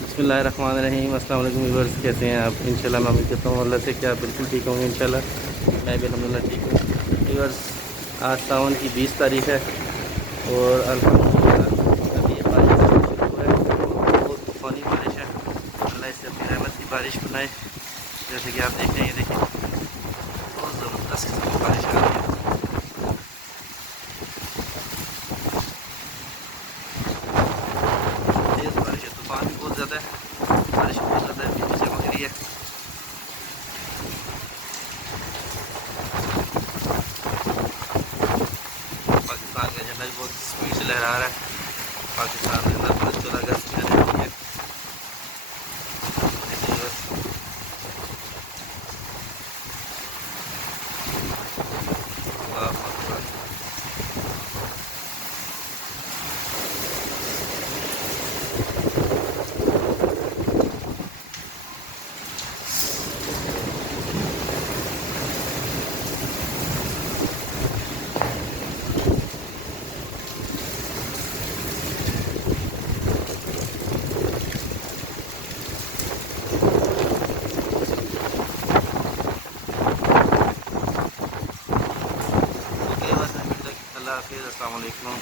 बिस्मिल्लाहिर्रहमानिर्रहीम। अस्सलाम वालेकुम व्यूअर्स, कैसे हैं आप? इंशाल्लाह मैं उम्मीद करता हूँ अल्लाह से क्या बिल्कुल ठीक होंगे। इंशाल्लाह मैं भी अल्हम्दुलिल्लाह ठीक हूँ। व्यूअर्स, आज सावन की 20 तारीख है और अल्हम्दुलिल्लाह अभी ये बारिश शुरू है और बहुत तूफ़ानी बारिश है। अल्लाह इससे अपनी रहमत की बारिश बनाए। जैसे कि आप देख रहे हैं, ये देखिए बहुत ज़बरदस्त किस्म की बारिश आ रही है। तेज़ बारिश है, तूफ़ान भी बहुत ज़्यादा है, बारिश बहुत ज़्यादा है, बिजली चमक रही है। पाकिस्तान का झंडा भी बहुत स्पीड से लहरा रहा है। पाकिस्तान जिंदाबाद, 14 अगस्त की आज़ादी है। देखिए बस, अल्लाह अकबर। ओके बस, अल्लाह हाफिज़, अस्सलाम वालेकुम।